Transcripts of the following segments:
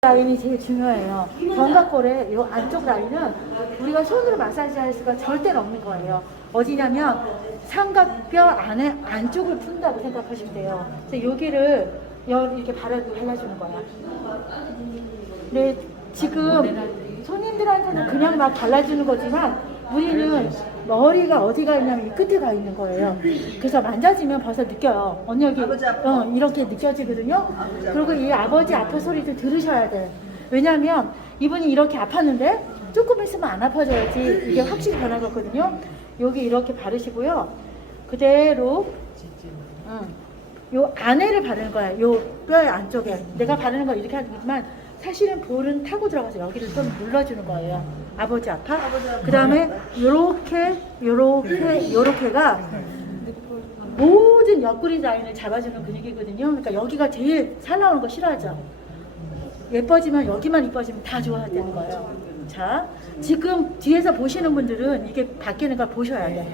라인이 제일 중요해요. 견갑골의 이 안쪽 라인은 우리가 손으로 마사지할 수가 절대로 없는 거예요. 어디냐면 삼각뼈 안에 안쪽을 푼다고 생각하시면 돼요. 그래서 여기를 이렇게 발라주는 거야. 근데 지금 손님들한테는 그냥 막 발라주는 거지만 우리는 머리가 어디가 있냐면 이 끝에 가 있는 거예요. 그래서 만져지면 벌써 느껴요. 언니 여기 이렇게 느껴지거든요. 그리고 이 아버지 아파 소리도 들으셔야 돼. 왜냐하면 이분이 이렇게 아팠는데 조금 있으면 안 아파져야지 이게 확실히 변화가거든요. 여기 이렇게 바르시고요. 그대로 요 안에를 바르는 거야. 요 뼈의 안쪽에. 내가 바르는 거 이렇게 하지만 사실은 볼은 타고 들어가서 여기를 좀 눌러주는 거예요. 아버지 아파? 그 다음에 요렇게가 모든 옆구리 라인을 잡아주는 근육이거든요. 그러니까 여기가 제일 살 나오는 거 싫어하죠. 예뻐지면 여기만 이뻐지면 다 좋아지는 거예요. 자, 지금 뒤에서 보시는 분들은 이게 바뀌는 걸 보셔야 돼요.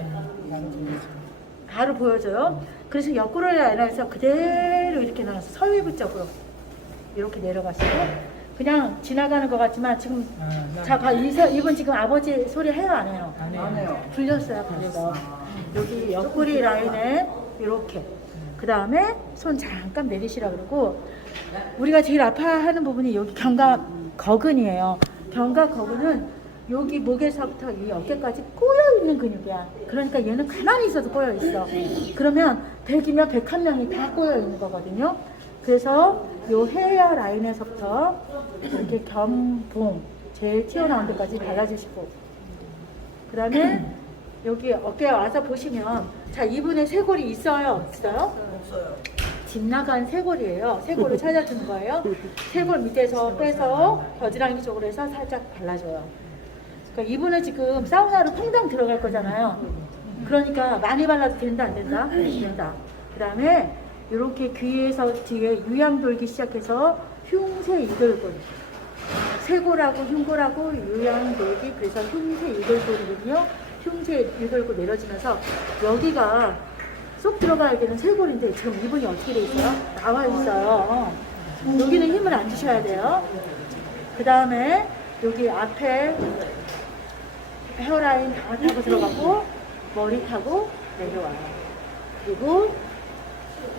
바로 보여줘요. 그래서 옆구리 라인에서 그대로 이렇게 나가서 서위부 쪽으로 이렇게 내려가시고 그냥 지나가는 것 같지만 지금 자, 이분 지금 아버지 소리 해요 안 해요? 안 해요. 불렸어요. 그래서 여기 옆구리 라인에 이렇게 그 다음에 손 잠깐 내리시라 그러고 우리가 제일 아파하는 부분이 여기 견갑 거근이에요. 견갑 거근은 여기 목에서부터 이 어깨까지 꼬여 있는 근육이야. 그러니까 얘는 가만히 있어도 꼬여 있어. 그러면 100이면 101명이 다 꼬여 있는 거거든요. 그래서 요 헤어 라인에서부터 이렇게 견봉 제일 튀어나온 데까지 발라주시고 그 다음에 여기 어깨에 와서 보시면 자 이분의 쇄골이 있어요? 없어요? 없어요. 집 나간 쇄골이에요. 쇄골을 찾아주는 거예요. 쇄골 밑에서 빼서 겨드랑이 쪽으로 해서 살짝 발라줘요. 그러니까 이분은 지금 사우나로 퐁당 들어갈 거잖아요. 그러니까 많이 발라도 된다 안 된다? 된다. 그 다음에 이렇게 귀에서 뒤에 유양 돌기 시작해서 흉쇄 이돌골 쇄골하고 흉골하고 유양 돌기 그래서 흉쇄 이돌골이거든요. 흉쇄 이돌골 내려지면서 여기가 쏙 들어가야 되는 쇄골인데 지금 이분이 어떻게 돼 있어요? 나와 있어요. 여기는 힘을 안 주셔야 돼요. 그 다음에 여기 앞에 헤어라인 다 타고 들어가고 머리 타고 내려와요. 그리고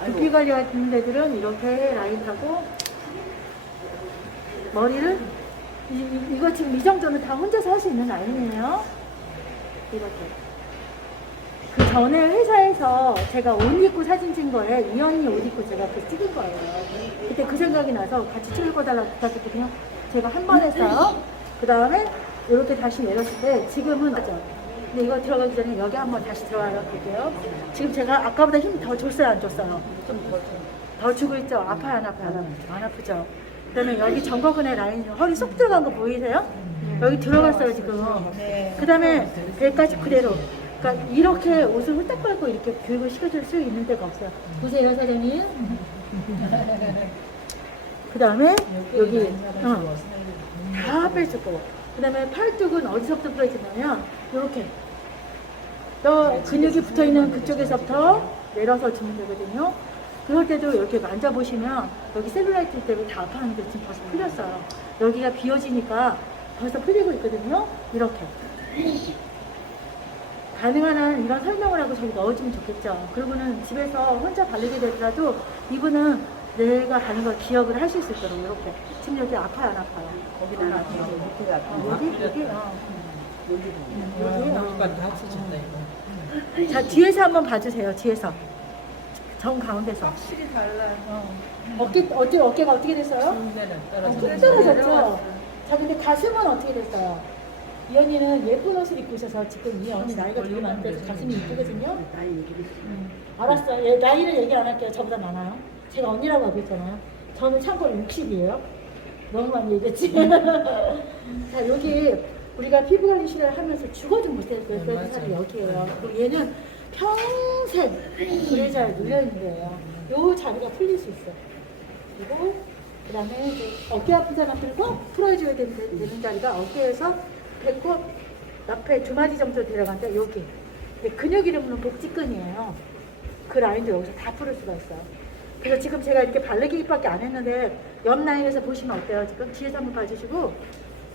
두피 관리하는 데들은 이렇게 라인 타고 머리를 이거 지금 이 정도는 다 혼자서 할 수 있는 라인이에요. 이렇게. 그 전에 회사에서 제가 옷 입고 사진 찍은 거에 이 언니 옷 입고 제가 그 찍은 거예요. 그때 그 생각이 나서 같이 찍어달라고 부탁했거든요. 제가 한 번 했어요. 그 다음에 이렇게 다시 내렸을 때 지금은 하죠. 근데 이거 들어가기 전에 여기 한번 다시 들어가요. 볼게요. 지금 제가 아까보다 힘 더 줬어요, 안 줬어요? 좀 더 주고 있죠? 아파요, 안 아파요? 안 아프죠? 그 다음에 여기 정거근의 라인, 허리 쏙 들어간 거 보이세요? 여기 들어갔어요, 지금. 그 다음에 배까지 그대로. 그러니까 이렇게 옷을 홀딱 빨고 이렇게 교육을 시켜줄 수 있는 데가 없어요. 보세요, 사장님. 그 다음에 여기, 다 빼주고. 그 다음에 팔뚝은 어디서부터 풀어지냐면, 이렇게. 또 근육이 붙어 있는 그쪽에서부터 내려서 주면 되거든요. 그럴 때도 이렇게 만져보시면 여기 셀룰라이트 때문에 다 아파하는데 지금 벌써 풀렸어요. 여기가 비어지니까 벌써 풀리고 있거든요. 이렇게. 가능한 한 이런 설명을 하고 저기 넣어주면 좋겠죠. 그리고는 집에서 혼자 바르게 되더라도 이분은 내가 바른 걸 기억을 하실 수 있도록 이렇게. 지금 여기 아파요, 안 아파요? 거기는 아파요. 밑에 아파요. 여기? 여기까지 같이 준다 이거. 자, 뒤에서 한번 봐주세요. 뒤에서. 정 가운데서. 확실히 달라요. 어깨가 어떻게 됐어요? 중대는 뚝 떨어졌죠? 자, 근데 가슴은 어떻게 됐어요? 이 언니는 예쁜 옷을 입고 있어서 지금 이 언니 나이가 되게 많은데 가슴이 이쁘거든요? 알았어요. 나이는 얘기 안 할게요. 저보다 많아요. 제가 언니라고 하고 있잖아요. 저는 참고로 60이에요. 너무 많이 얘기했지? 자, 여기 우리가 피부 관리 실을 하면서 죽어도 못했어요. 그래서 살이 여기에요. 그리고 얘는 평생 브레자에 눌려있는 거예요. 요 자리가 풀릴 수 있어요. 그리고 그 다음에 어깨 아픈 사람들은 꼭 풀어줘야 되는 자리가 어깨에서 배꼽 옆에 두 마디 정도 들어간다 여기. 근데 근육 이름은 복직근이에요. 그 라인도 여기서 다 풀을 수가 있어요. 그래서 지금 제가 이렇게 바르기밖에 안 했는데 옆 라인에서 보시면 어때요? 지금 뒤에서 한번 봐주시고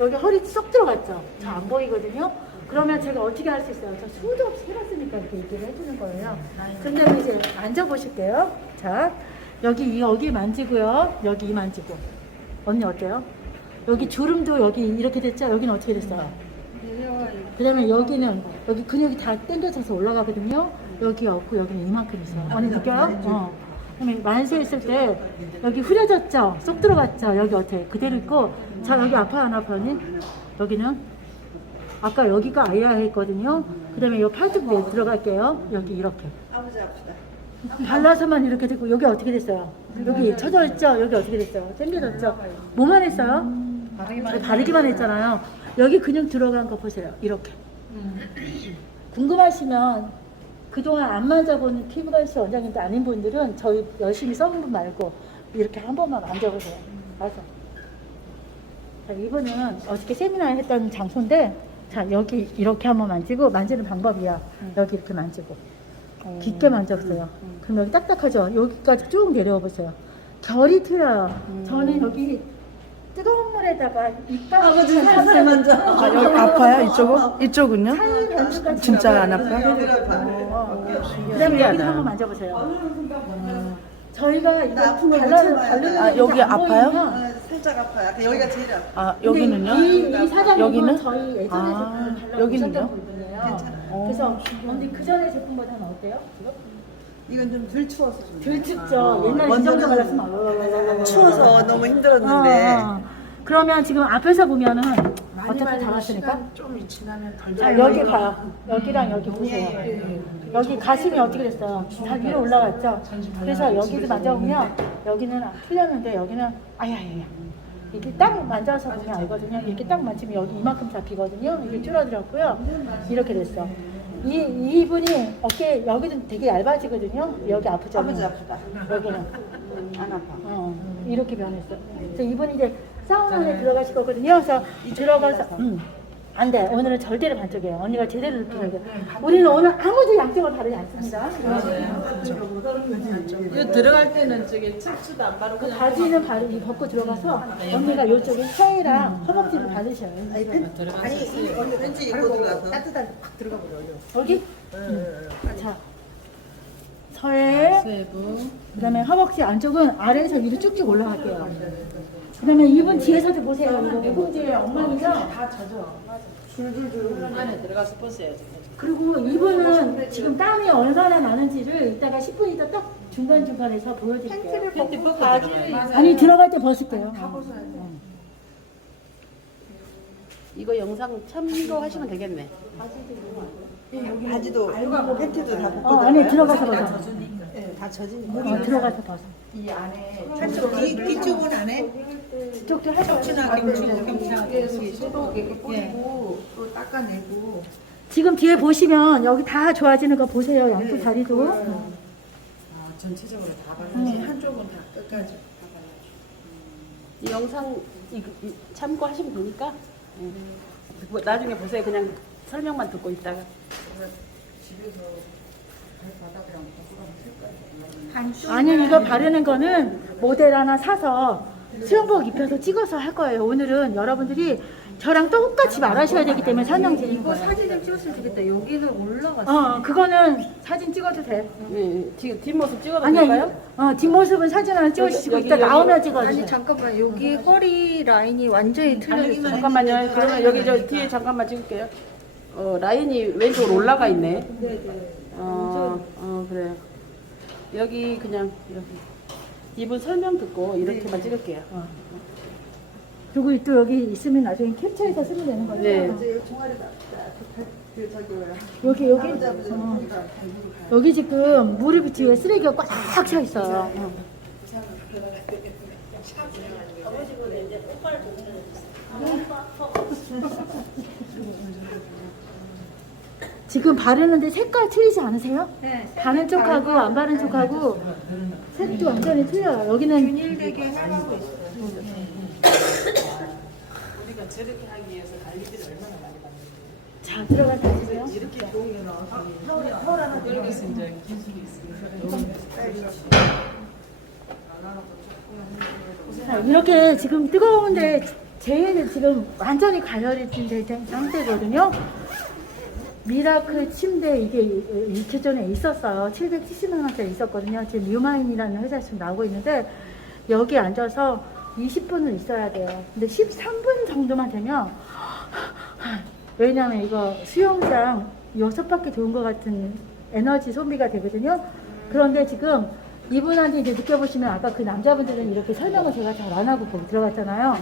여기 허리 쏙 들어갔죠? 저 안 보이거든요? 그러면 제가 어떻게 할 수 있어요? 저 수도 없이 해봤으니까 이렇게 얘기를 해주는 거예요. 근데 이제 만져보실게요. 자, 여기 만지고요. 여기 이 만지고. 언니 어때요? 여기 주름도 여기 이렇게 됐죠? 여기는 어떻게 됐어요? 그 다음에 여기는 여기 근육이 다 당겨져서 올라가거든요. 여기 없고 여기는 이만큼 있어요. 언니 느껴요? 그다음에 만세했을 때 여기 흐려졌죠? 쏙 들어갔죠? 여기 어때? 그대로 있고. 자, 여기 아파요 안 아파요 언니? 여기는 아까 여기가 아야했거든요. 그 다음에 이 팔뚝 내 들어갈게요. 여기 이렇게. 아버지 아프다. 발라서만 이렇게 됐고 여기 어떻게 됐어요? 여기 쳐져 있죠? 여기 어떻게 됐어요? 당겨졌죠? 뭐만 했어요? 바르기만 했잖아요. 여기 근육 들어간 거 보세요. 이렇게. 궁금하시면 그동안 안 만져본 피부관리 원장님도 아닌 분들은 저희 열심히 써본 분 말고 이렇게 한 번만 만져보세요. 맞아. 자, 이분은 어저께 세미나 했던 장소인데 자, 여기 이렇게 한번 만지고 만지는 방법이야. 여기 이렇게 만지고 깊게 만져보세요. 그럼 여기 딱딱하죠? 여기까지 쭉 내려와 보세요. 결이 틀려요. 저는 여기 뜨거운 물에다가 아버지 살살 만져. 아, 여기 아파요? 이쪽은? 이쪽은요? 진짜 안 아파요? 그다음에 여기 한번 만져보세요. 저희가 이거 아픈 거 바르는 아, 여기 아파요? 살짝 아파요. 아까 여기가 제일 아파. 아, 여기는요? 이 사장님은 여기는? 저희 예전에 아, 제품 발라보셨던 여기는요? 분이에요. 그래서 언니 그 전에 제품보다는 어때요? 지금? 이건 좀 덜 추워서 좀. 덜 춥죠. 옛날에 이 정도 발랐으면 추워서 너무 힘들었는데. 그러면 지금 앞에서 보면은 어차피 다 왔으니까 좀 지나면 덜 자, 여기 봐요. 여기랑 여기 보세요. 여기 가슴이 어떻게 됐어요? 다 위로 올라갔죠? 그래서 여기도 만져보면 여기는 풀렸는데 여기는 아야야야. 이렇게 딱 만져서 보면 알거든요. 이렇게 딱 만지면 여기 이만큼 잡히거든요. 이게 줄어들었고요. 이렇게 됐어. 이분이 어깨 여기도 되게 얇아지거든요. 여기 아프죠? 아버지 아프다. 여기는 안 아파. 이렇게 변했어. 그래서 이분이 이제 사우나 안에 들어가실 거거든요. 그래서 들어가서 안 돼. 오늘은 절대로 반쪽이에요. 언니가 제대로 느끼는 게. 우리는 오늘 아무도 양쪽을 바르지 않습니다. 이거 들어갈 때는 저기 척추도 안 바르고 그 바지는 바로 벗고 들어가서 언니가 이쪽에 혀이랑 허벅지를 바르셔요. 아니 왠지 이거 들어가서 따뜻하게 확 들어가 버려. 여기? 자, 서해. 그다음에 허벅지 안쪽은 아래에서 위로 쭉쭉 올라갈게요. 그다음에 이분 뒤에서도 보세요. 이거 오금지의 엉망이죠? 다 젖어. 안에 들어가서 보세요. 그리고 이분은 지금 땀이 얼마나 나는지를 이따가 10분 있다 딱 중간중간에서 보여드릴게요. 팬티 벗고 들어가요. 아니 들어갈 때 벗을게요. 이거 영상 참고하시면 되겠네. 바지도 팬티도 다 벗고 안에 들어가서 벗어. 다 젖으니까. 들어가서 벗어. 뒤쪽은 안 해? 이쪽도 할 수 있어요. 여기 소독 이렇게 뿌리고 또 닦아내고. 지금 뒤에 보시면 여기 다 좋아지는 거 보세요. 양쪽 다리도. 전체적으로 다 발라줘. 한쪽은 다 끝까지 다 발라줘. 이 영상 참고하시면 되니까 뭐 나중에 보세요. 그냥 설명만 듣고 있다가. 아니 이거 바르는 거는 모델 하나 사서 수영복 입혀서 찍어서 할 거예요. 오늘은 여러분들이 저랑 똑같이 말하셔야 되기 때문에 설명드리고 사진 좀 찍었으면 좋겠다. 여기는 올라갔어. 그거는 사진 찍어도 돼. 지금 뒷모습 찍어도 아니야, 될까요? 뒷모습은 사진 하나 찍으시고 여기, 이따 여기. 나오면 찍어주세요. 아니 잠깐만 여기 허리 라인이 완전히 틀려 있어. 잠깐만요. 그러면 여기 저 뒤에 잠깐만 찍을게요. 라인이 왼쪽으로 올라가 있네. 그래요. 여기 그냥 이렇게 이분 설명 듣고 이렇게만 찍을게요. 그리고 또 여기 있으면 나중에 캡처해서 쓰면 되는 거예요. 네. 이제 종아리다. 저기 뭐야. 여기 여기 지금 무릎 뒤에 쓰레기가 꽉 차 있어요. 지금 바르는데 색깔 틀리지 않으세요? 네. 바른 쪽하고 안 바른 쪽하고 색도 완전히 틀려요. 여기는 균일되게 하고 있어. 우리가 저렇게 하기 위해서 관리비를 얼마나 많이 받는지. 자 들어가서 보세요. 이렇게 좋은 게 나와서 털 하나 들어가서 이제 기술이 있으니까 자, 이렇게 지금 뜨거운데 제일 지금 완전히 가열해진 상태거든요. 미라클 침대 이게 이틀 전에 있었어요. 770만 원짜리 있었거든요. 지금 유마인이라는 회사에서 지금 나오고 있는데 여기 앉아서 20분을 있어야 돼요. 근데 13분 정도만 되면 왜냐면 이거 수영장 6바퀴 도는 것 같은 에너지 소비가 되거든요. 그런데 지금 이분한테 이제 느껴보시면 아까 그 남자분들은 이렇게 설명을 제가 잘 안 하고 거기 들어갔잖아요.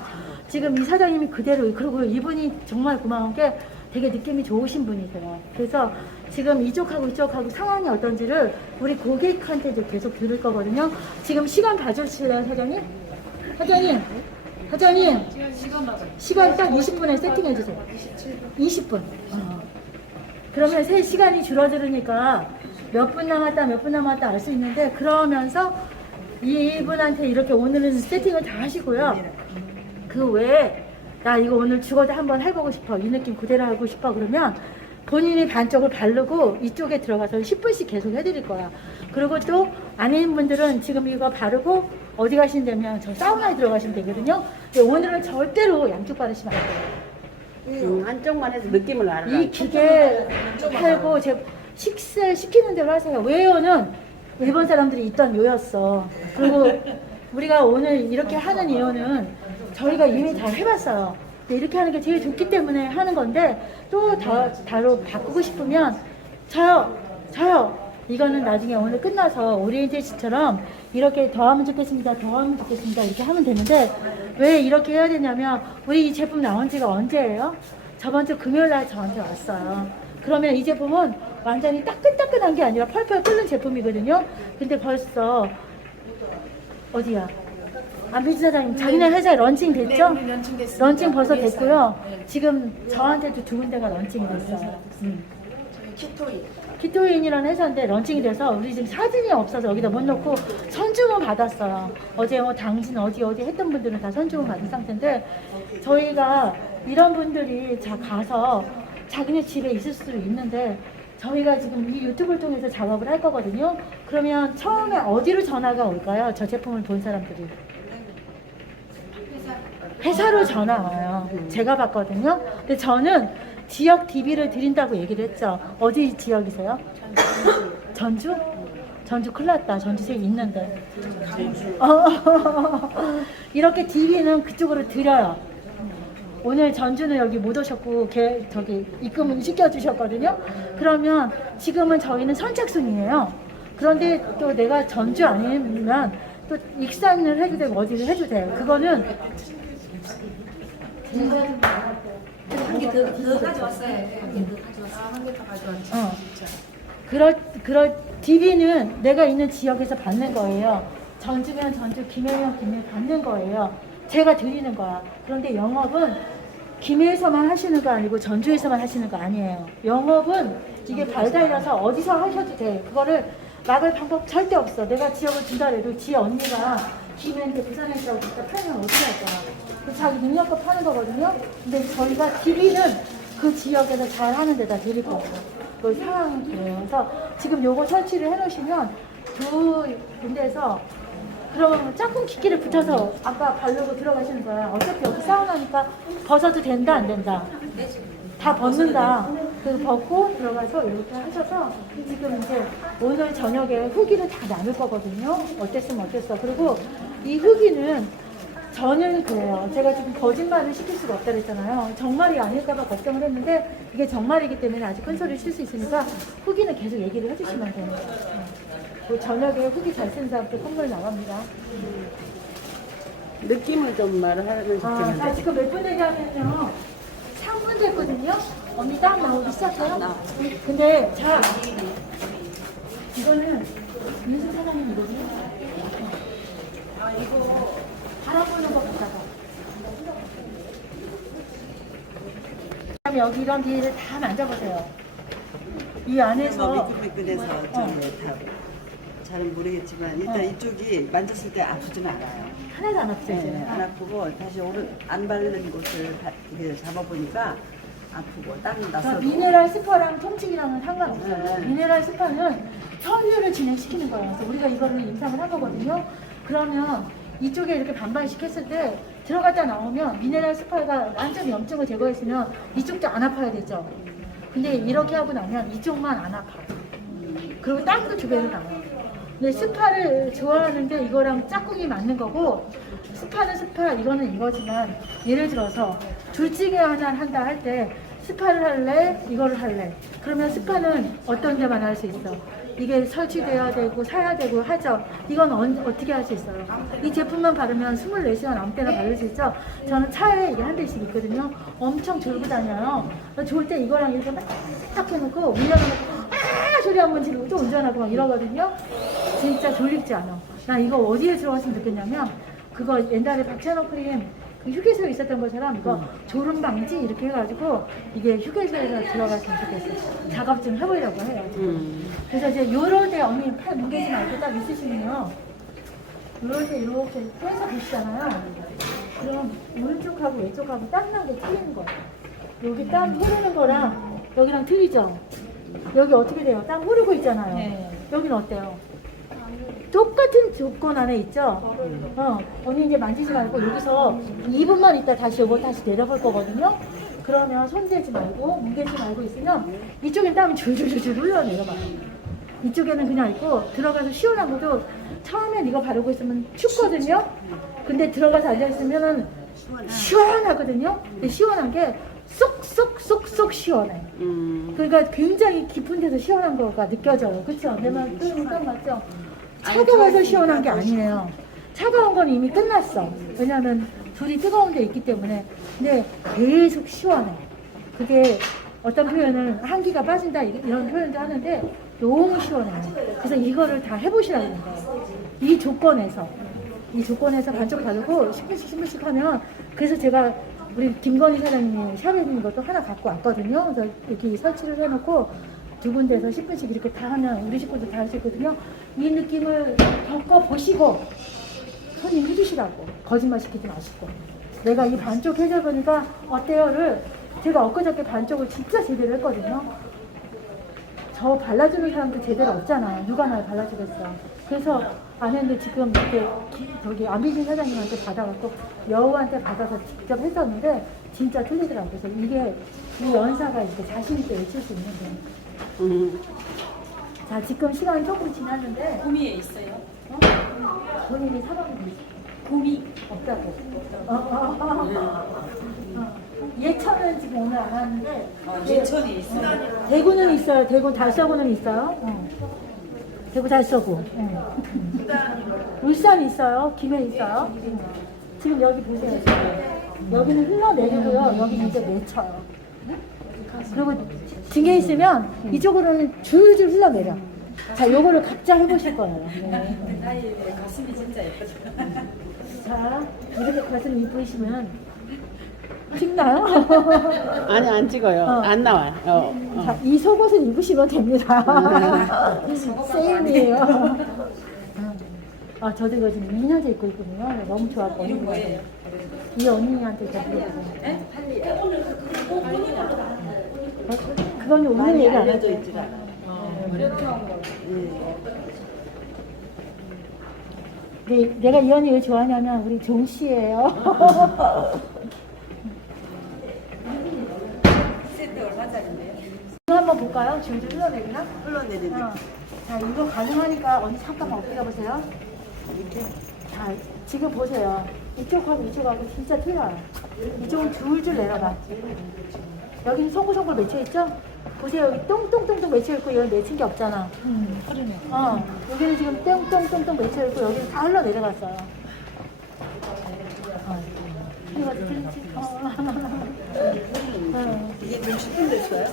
지금 이 사장님이 그대로, 그리고 이분이 정말 고마운 게 되게 느낌이 좋으신 분이세요. 그래서 지금 이쪽하고 이쪽하고 상황이 어떤지를 우리 고객한테 이제 계속 들을 거거든요. 지금 시간 봐주실래요, 사장님? 사장님, 시간 딱 20분에 세팅해주세요. 20분. 그러면 세 시간이 줄어들으니까 몇 분 남았다 알 수 있는데, 그러면서 이분한테 이렇게 오늘은 세팅을 다 하시고요. 그 외에 나 이거 오늘 죽어도 한번 해보고 싶어, 이 느낌 그대로 하고 싶어, 그러면 본인이 반쪽을 바르고 이쪽에 들어가서 10분씩 계속 해드릴 거야. 그리고 또 아닌 분들은 지금 이거 바르고 어디 가신다면 저 사우나에 들어가시면 되거든요. 근데 오늘은 절대로 양쪽 바르시면 안 돼요. 한쪽만 해서 느낌을 알아. 이 기계 팔고 제 식사 시키는 대로 하세요. 웨어는 일본 사람들이 있던 묘였어. 그리고 우리가 오늘 이렇게 하는 이유는 저희가 이미 다 해봤어요. 근데 이렇게 하는 게 제일 좋기 때문에 하는 건데, 또 다로 바꾸고 싶으면 저요. 이거는 나중에 오늘 끝나서 오리엔테이션처럼 이렇게 더 하면 좋겠습니다, 이렇게 하면 되는데, 왜 이렇게 해야 되냐면 우리 이 제품 나온 지가 언제예요? 저번 주 금요일 날 저한테 왔어요. 그러면 이 제품은 완전히 따끈따끈한 게 아니라 펄펄 끓는 제품이거든요. 근데 벌써 어디야? 안비지 사장님, 자기네 회사에 런칭 됐죠? 네, 우리 런칭 됐습니다. 런칭 벌써 우리 회사에. 됐고요. 네. 지금 저한테도 두 군데가 런칭이 됐어요. 저희 키토이. 키토인이라는 회사인데 런칭이 돼서 우리 지금 사진이 없어서 여기다 못 넣고 선주문 받았어요. 어제 뭐 당신 어디 했던 분들은 다 선주문 받은 상태인데, 저희가 이런 분들이 가서 자기네 집에 있을 수도 있는데, 저희가 지금 이 유튜브를 통해서 작업을 할 거거든요. 그러면 처음에 어디로 전화가 올까요? 저 제품을 본 사람들이. 회사로 전화 와요. 제가 봤거든요. 근데 저는 지역 DB를 드린다고 얘기를 했죠. 어디 지역이세요? 전주? 전주 큰일 났다. 전주에 있는데. 이렇게 DB는 그쪽으로 드려요. 오늘 전주는 여기 못 오셨고 저기 입금은 시켜주셨거든요. 그러면 지금은 저희는 선착순이에요. 그런데 또 내가 전주 아니면 또 익산을 해도 되고 어디를 해도 돼요. 그거는 한 개 더 가져왔어요. 한 개 더 가져왔죠. 그럴 DB는 내가 있는 지역에서 받는 거예요. 전주면 전주, 김해면 김해 받는 거예요. 제가 드리는 거야. 그런데 영업은 김해에서만 하시는 거 아니고 전주에서만 하시는 거 아니에요. 영업은 이게 발달려서 어디서 하셔도 돼. 그거를 막을 방법 절대 없어. 내가 지역을 준다 해도 지 언니가 김해인데 부산에서 진짜 팔면 어떻게 할 거야. 자기 능력껏 파는 거거든요. 근데 저희가 DB는 그 지역에서 잘 하는 데다 드릴 거예요. 그 상황이 그래요. 그래서 지금 요거 설치를 해놓으시면 두 군데에서, 그럼 짝꿍 기기를 붙여서 아까 바르고 들어가시는 거야. 어차피 여기 사우나니까 벗어도 된다, 안 된다? 다 벗는다. 그 벗고 들어가서 이렇게 하셔서 지금 이제 오늘 저녁에 후기를 다 나눌 거거든요. 어땠으면 어땠어. 그리고 이 후기는 저는 그래요. 제가 지금 거짓말을 시킬 수가 없다 그랬잖아요. 정말이 아닐까봐 걱정을 했는데 이게 정말이기 때문에 아직 큰 소리를 칠 수 있으니까 후기는 계속 얘기를 해주시면 돼요. 그 저녁에 후기 잘 쓰는 사람한테 선물 나갑니다. 느낌을 좀 말하면 자, 좋겠는데. 지금 몇 분 얘기하면요. 3분 됐거든요. 언니 땀 나오기 시작해요? 근데, 자, 이거는 민수 사장님이거든요. 이거 바람 부는 거 갖다가. 그다음에 여기 이런 뒤를 다 만져보세요. 이 안에서 미끌미끌해서 잘은 모르겠지만 일단 이쪽이 만졌을 때 아프지는 않아요. 하나도 안 아프죠, 이제. 안 아프고 다시 오른 안 바른 곳을 이렇게 잡아보니까 아프고 땀 자, 나서 미네랄 스파랑 통증이랑은 상관없어요. 네. 미네랄 스파는 혈류를 진행시키는 거예요. 그래서 우리가 이거를 임상을 한 거거든요. 그러면 이쪽에 이렇게 반반씩 했을 때 들어갔다 나오면 미네랄 스파가 완전 염증을 제거했으면 이쪽도 안 아파야 되죠. 근데 이렇게 하고 나면 이쪽만 안 아파. 그리고 땀도 2배로 나와요. 근데 스파를 좋아하는데 이거랑 짝꿍이 맞는 거고, 스파는 스파, 이거는 이거지만, 예를 들어서 둘 중에 하나를 한다 할 때 스파를 할래? 이거를 할래? 그러면 스파는 어떤 데만 할 수 있어? 이게 설치돼야 되고 사야 되고 하죠. 이건 어떻게 할 수 있어요? 이 제품만 바르면 24시간 아무 때나 바를 수 있죠. 저는 차에 이게 한 대씩 있거든요. 엄청 졸고 다녀요. 좋을 때 이거랑 이렇게 딱 해놓고 운전하고 소리 한번 지르고 또 운전하고 막 이러거든요. 진짜 졸립지 않아. 나 이거 어디에 들어갔으면 좋겠냐면, 그거 옛날에 박찬호 크림 그 휴게소에 있었던 것처럼 이거 졸음 방지 이렇게 해가지고 이게 휴게소에서 들어갔으면 좋겠어. 작업 좀 해보려고 해요. 그래서 이제 요럴 때 언니 팔 뭉개지 말고 딱 있으시면요. 요럴 때 이렇게 빼서 보시잖아요. 그럼 오른쪽하고 왼쪽하고 땀 난 게 틀리는 거예요. 여기 땀 흐르는 거랑 여기랑 틀리죠? 여기 어떻게 돼요? 땀 흐르고 있잖아요. 네. 여기는 어때요? 똑같은 조건 안에 있죠? 언니 이제 만지지 말고 여기서 2분만 있다 다시 요거 다시 내려볼 거거든요? 그러면 손대지 말고 뭉개지 말고 있으면 이쪽엔 땀이 줄줄줄줄 흘러내려봐요. 이쪽에는 그냥 있고 들어가서 시원한 것도 처음엔 이거 바르고 있으면 춥거든요? 근데 들어가서 앉아있으면 시원하거든요? 근데 시원한 게 쏙쏙쏙쏙 시원해. 그러니까 굉장히 깊은 데서 시원한 거가 느껴져요. 그쵸? 내 말 딱 맞죠? 차가워서 시원한 게 아니에요. 차가운 건 이미 끝났어. 왜냐면 불이 뜨거운 데 있기 때문에. 근데 계속 시원해. 그게 어떤 표현을 한기가 빠진다 이런 표현도 하는데 너무 시원해요. 그래서 이거를 다 해보시라는 거예요. 이 조건에서 반쪽 바르고 10분씩 하면, 그래서 제가 우리 김건희 사장님이 샵에 있는 것도 하나 갖고 왔거든요. 그래서 여기 설치를 해놓고 두 군데서 10분씩 이렇게 다 하면 우리 식구도 다 할 수 있거든요. 이 느낌을 겪어보시고 손님 해주시라고. 거짓말 시키지 마시고. 내가 이 반쪽 해줘보니까 어때요를 제가 엊그저께 반쪽을 진짜 제대로 했거든요. 저 발라주는 사람도 제대로 없잖아요. 누가 날 발라주겠어. 그래서 안 했는데 지금 이렇게 저기 안비진 사장님한테 받아갖고 여우한테 받아서 직접 했었는데 진짜 틀리더라고요. 그래서 이게 이 연사가 이렇게 자신있게 외칠 수 있는 거예요. 자, 지금 시간이 조금 지났는데 구미에 있어요. 본인이 사방에 구미. 없다고. 예천은 지금 오늘 안 왔는데 예천이 있어요. 대구는 있어요. 대구 달서구는 있어요. 대구 달서구. 울산 있어요. 김해 있어요. 지금 여기 보세요. 여기는 흘러내리고요. 여기는 이제 맺혀요. 그리고 등에 있으면 이쪽으로는 줄줄 흘러내려. 자, 요거를 각자 해보실 거예요. 네. 나의 가슴이 진짜 예쁘죠. 자, 이렇게 가슴 이쁘시면 찍나요? 아니 안 찍어요. 안 나와요. 자, 이 속옷을 입으시면 됩니다. 세일이에요. 아, 저도 이거 지금 2년째 입고 있거든요. 너무 좋아하고. 이런 거예요? 이 언니한테 저 물어보세요. 그건 오늘 얘기 안 하죠. 내가 이 언니 왜 좋아하냐면 우리 종 씨예요. 세트 얼마짜리인데요? 이거 한번 볼까요? 줄줄 흘러내리나? 흘러내리는 자, 이거 가능하니까 언니 잠깐만 엎드려 보세요. 자, 지금 보세요. 이쪽하고 이쪽하고 진짜 틀려요. 이쪽은 줄줄 내려가. 여기는 송글송글 맺혀있죠? 보세요. 여기 똥똥똥똥 맺혀있고 여기 맺힌 게 없잖아. 여기는 지금 똥똥똥똥 맺혀있고 여기는 다 흘러내려갔어요. 이게 지금 10분 됐어요?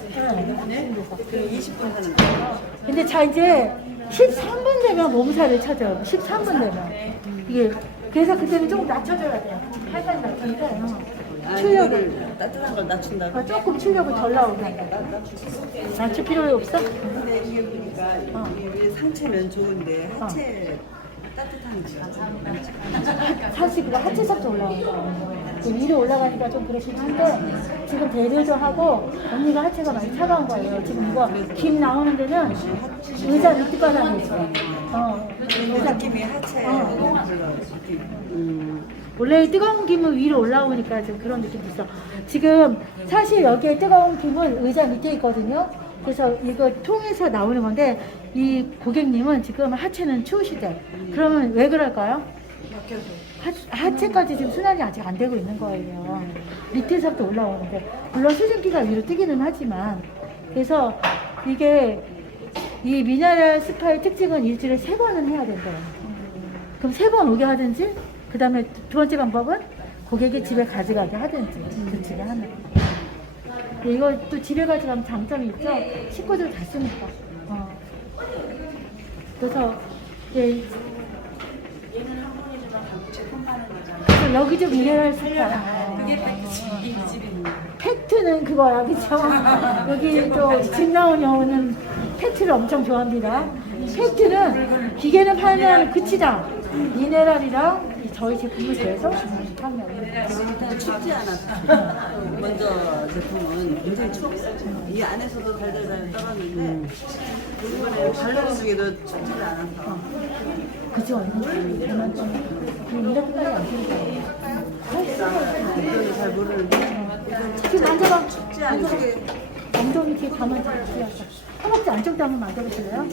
네? 그 20분 하는 거예요? 근데 자, 이제 13분 되면 몸살을 찾아요. 13분 되면. 이게, 그래서 그때는 조금 낮춰줘야 돼요. 살짝 낮추는데, 출력을. 따뜻한 걸 낮춘다고? 조금 출력을 덜 나오게 한다. 낮출 필요 없어? 근데 이게 보니까 이게 상체는 좋은데 하체 따뜻한 지 사실 그거 하체살도 올라오는 거예요. 위로 올라가니까 좀 그렇긴 한데 지금 배려도 하고 언니가 하체가 많이 차가운 거예요. 지금 이거 김 나오는 데는 의자 밑바닥에 있어요. 느낌이 하체 원래 뜨거운 김은 위로 올라오니까 좀 그런 느낌도 있어. 지금 사실 여기에 뜨거운 김은 의자 밑에 있거든요. 그래서 이거 통해서 나오는 건데 이 고객님은 지금 하체는 추우시대. 그러면 왜 그럴까요? 하체까지 지금 순환이 아직 안 되고 있는 거예요. 밑에서부터 올라오는데 물론 수증기가 위로 뜨기는 하지만 그래서 이게 이 미네랄 스파의 특징은 일주일에 3번은 해야 된대요. 그럼 3번 오게 하든지 그 다음에 두 번째 방법은 고객이 집에 가져가게 하든지 그 중에 하나. 이거 또 집에 가져가면 장점이 있죠. 식구들 다 쓰니까. 그래서 예. 그래서 여기도 미네랄 스파. 그게 팩트지 집에 있는 팩트는 그거야, 그쵸? 여기 또 집 나온 여우는 팩트를 엄청 좋아합니다. 팩트는 기계는 팔면 끝이다. 미네랄이랑 저희 제품을 더해서 판매합니다. 춥지 않았다. 먼저 제품은 굉장히 추웠어요. 이 안에서도 달달달 떨었는데 이번에 발라주기도 춥지 않아서 그죠? 이렇게까지 안 되니까. 이거는 잘 모르는데 지금 만져봐. 춥지 않게 엉덩이 뒤에 가만 잡으세요. 허벅지 안쪽도 한번 만져보실래요?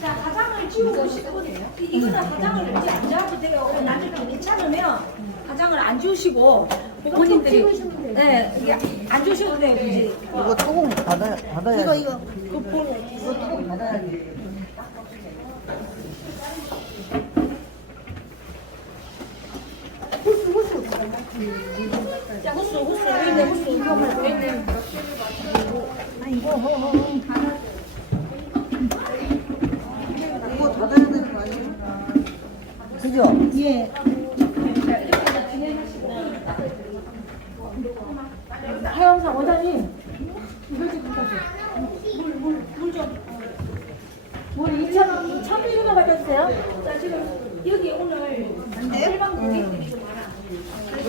자, 화장을 지우고 싶거든요. 이거는 화장을 이제 안 지워도 돼요. 나중에 괜찮으면 화장을 안 지우시고 본인들이 찍으시면 돼요. 네, 이게 안 지우셔도 돼요. 굳이. 이거 조금 받아야 이거 이거 조금 받아야 돼. 자, 후수, 위에 후수. 이거 닫아야 되는 거 아니에요? 그죠? 예. 하영상 원장님, 이거 좀 부탁해요. 물 2,000원, 1,000ml만 갖다 주세요. 자, 지금 여기 오늘 일반 고객들이 좀 많아. 그래서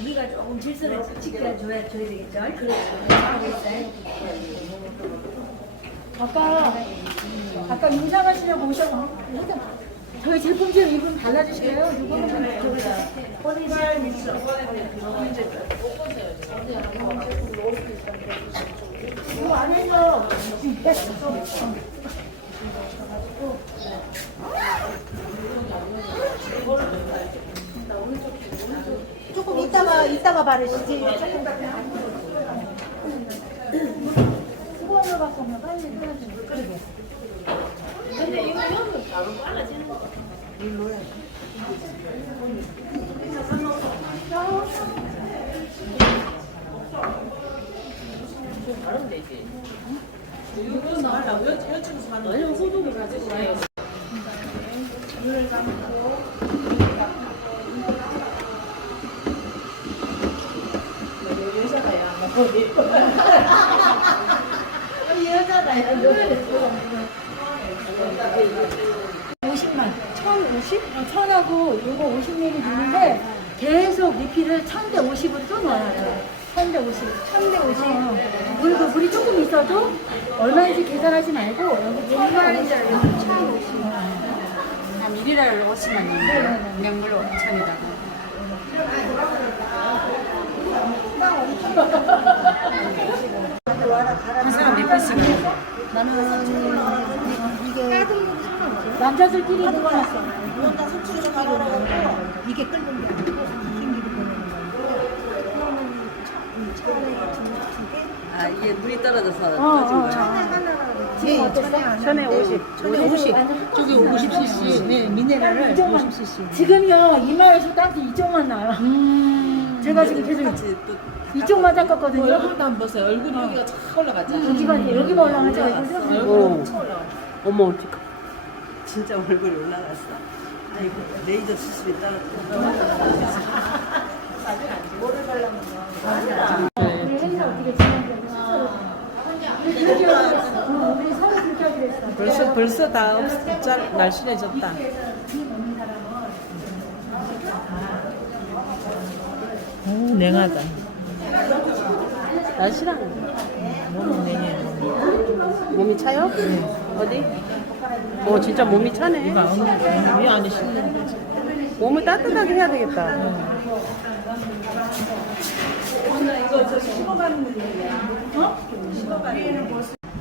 우리가 조금 질서를 지켜줘야 되겠죠. 그래서 하고 있어요. 아까 인사하시려고 오셔서 저희 제품 좀 이분 발라주실래요? 누구 한번 저기다. 이 안에서 조금 이따가 바르시지. 조금 수건으로 바꾸면 빨리 끊어지는 그러게. 근데 이거 여기 바로 빨라지는 거. 천하고 이거 50ml 넣는데 계속 리필을 1000대 50을 또 넣어야 돼요. 1000대 50. 1000대 50. 물이 조금 있어도 얼마인지 계산하지 말고 여기 1000대 50. 아, 미리를 50만 명물로 1000이다가. 한 사람 몇 개씩이요? 남자들끼리 모아놨어. 이게 끓는 게 아니고 흰기를 보내는 건데 아 이게 물이 떨어져서 떠진 거야? 지금 어땠어? 천에 50. 50. 저기 50cc. 네, 미네랄을 이쪽만. 50cc. 지금요 이마에서 땀이 이쪽만 나요. 제가 지금 계속 같이 또 이쪽만 닦았거든요. 얼굴도 안 보세요. 얼굴 여기가 착 올라가잖아. 여기만 올라가죠. 얼굴 어머, 어떡해. 진짜 얼굴이 올라갔어. 아이고 레이저 수술이 따로. 우리 행사 어떻게 진행되는지 우리 사진 들켜드렸어. 벌써 다 날씬해졌다. 너무 냉하다. 날씨랑 너무 냉해. 몸이 차요? 어디? 진짜 몸이 차네. 위 안에 씹는 거지. 몸을 따뜻하게 해야 되겠다.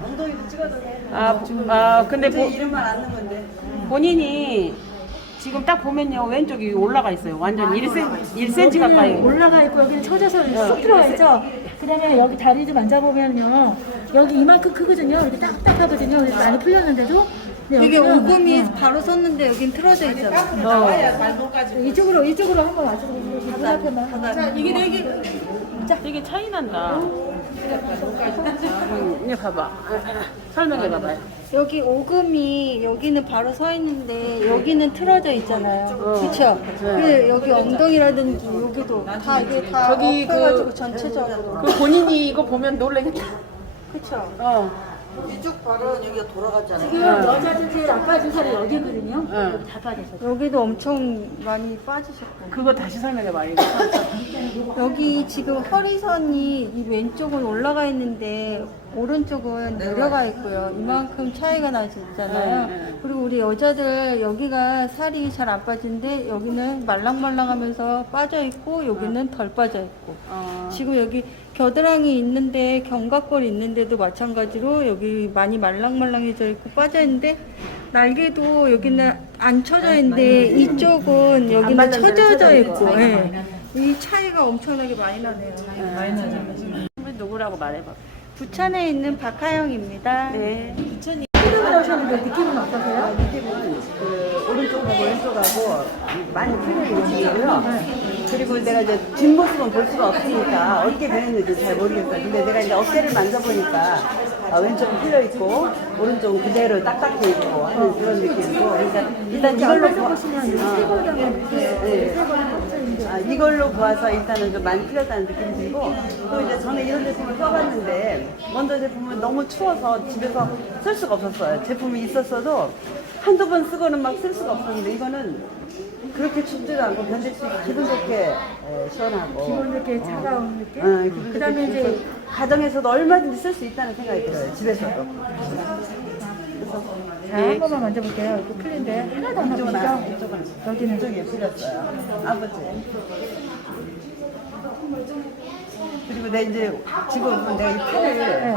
엉덩이도 찍어도 돼. 근데 이름만 앉는 건데. 본인이 지금 딱 보면요 왼쪽이 올라가 있어요. 완전 1cm 가까이. 올라가 있고 여기는 처져서 쑥 들어가 있죠. 그다음에 여기 다리 좀 만져보면요. 여기 이만큼 크거든요. 이렇게 딱딱하거든요. 그래서 많이 풀렸는데도. 근데 여기 여기는 오금이 바로 섰는데 여긴 틀어져 있잖아. 이쪽으로 한번 와주세요. 문 앞에만. 자, 이게 되게 차이 난다. 이제 봐봐. 설명해 봐봐요. 여기 오금이 여기는 바로 서 있는데 여기는 틀어져 있잖아요. 그렇죠? 그래 여기 엉덩이라든지 여기도 다 이게 다 저기 엎어가지고 전체적으로. 그 본인이 이거 보면 놀래겠다. 그렇죠. 이쪽 발은 여기가 돌아갔잖아요. 지금 여자들 제일 아파진 살이 여기거든요. 응. 여기 다 빠졌어요. 여기도 엄청 많이 빠지셨고 그거 다시 설명해 봐. 이거. 여기 지금 허리선이 이 왼쪽은 올라가 있는데 오른쪽은 내려가 있고요. 이만큼 차이가 나잖아요. 네. 그리고 우리 여자들 여기가 살이 잘 안 빠지는데 여기는 말랑말랑하면서 빠져 있고 여기는 덜 빠져 있고 지금 여기 겨드랑이 있는데 견갑골 있는데도 마찬가지로 여기 많이 말랑말랑해져 있고 빠져 있는데 날개도 여기는 안 쳐져 있는데 이쪽은 여기는 쳐져져 있고 예. 이 차이가 엄청나게 많이 나네요. 우리 누구라고 말해봐. 부천에 있는 박하영입니다. 네. 치료를 하셨는데 느낌은 어떠세요? 느낌은 그 오른쪽하고 왼쪽하고 많이 풀리는 느낌이고요. 그리고 내가 이제 뒷모습은 볼 수가 없으니까 어떻게 변했는지 잘 모르겠어요. 근데 내가 이제 어깨를 만져보니까 왼쪽은 풀려 있고 오른쪽은 그대로 딱딱해 있고 하는 그런 느낌이고. 그러니까 일단 이걸로 보시면 쇄골경에 이걸로 보아서 일단은 좀 많이 풀렸다는 느낌이 들고, 또 이제 저는 이런 제품을 써봤는데 먼저 제품은 너무 추워서 집에서 쓸 수가 없었어요. 제품이 있었어도 한두 번 쓰고는 막 쓸 수가 없었는데 이거는 그렇게 춥지도 않고 견딜 수 있고 기분 좋게 시원하고 기분 좋게 차가운 느낌? 기분 좋게 그다음에 이제 가정에서도 얼마든지 쓸 수 있다는 생각이 들어요. 집에서도. 자, 한 번만 만져볼게요. 이렇게 풀린데 하나도 안 아프시죠? 여기는 이쪽에 풀렸어요. 아버지. 그리고 내 이제 지금 내가 이 팔을